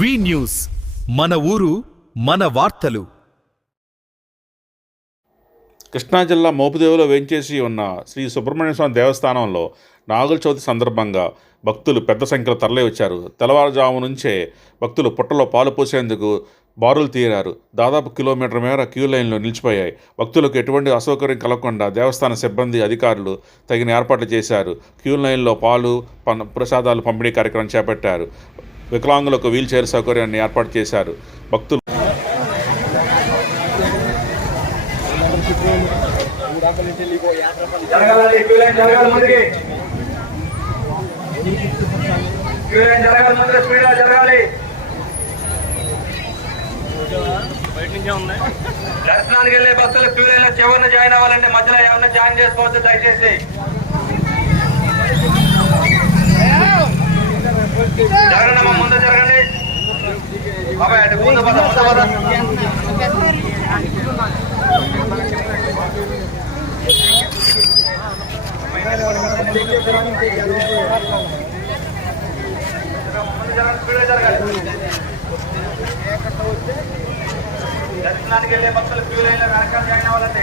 వి news. మన ఊరు మన వార్తలు. కృష్ణా జిల్లా మోపుదేవిలో వేంచేసి ఉన్న శ్రీ సుబ్రహ్మణ్య స్వామి దేవస్థానంలో నాగుల చవితి సందర్భంగా భక్తులు పెద్ద సంఖ్యలో తరలి వచ్చారు తెల్లవారుజాము నుంచే భక్తులు పుట్టలో పాలు పోసేందుకు బారులు తీరారు. దాదాపు కిలోమీటర్ మేర క్యూ లైన్లో నిలిచిపోయాయి. భక్తులకు ఎటువంటి అసౌకర్యం కలగకుండా దేవస్థాన సిబ్బంది అధికారులు తగిన ఏర్పాట్లు చేశారు. క్యూ లైన్లో పాలు ప్రసాదాలు పంపిణీ కార్యక్రమం చేపట్టారు. వికలాంగులకు వీల్ చైర్ సౌకర్యాన్ని ఏర్పాటు చేశారు. భక్తులు దర్శనానికి వెళ్ళే భక్తులు క్యూ లైన్లో జాయిన్ అవ్వాలంటే మధ్యలో ఎవరిని జాయిన్ చేసుకోవచ్చు దయచేసి ముందు జరగండి. బాబాయ్ అటు ముందు పద ముందు పద. దర్శనానికి వెళ్ళే భక్తులు క్యూ లైన్లో వెనకాల జాయిన్ అవ్వాలండి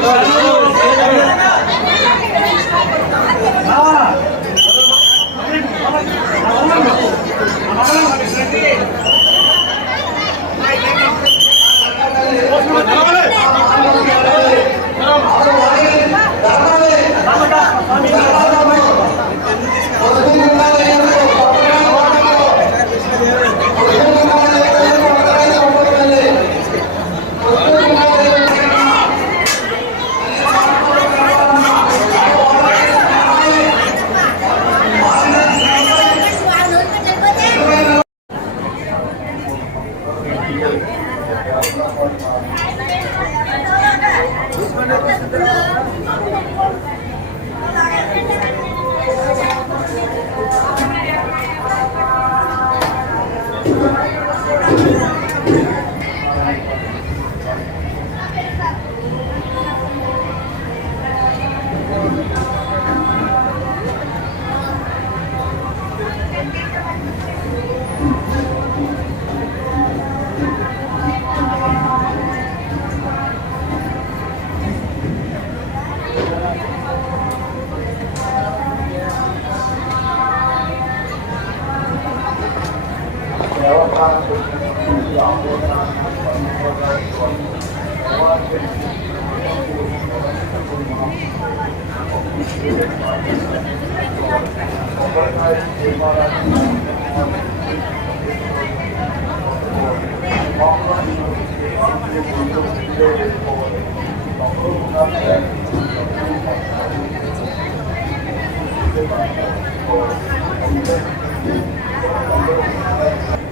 క్యూ లైన్ 本当に。జరగాలి, ముందు జరగండి Thank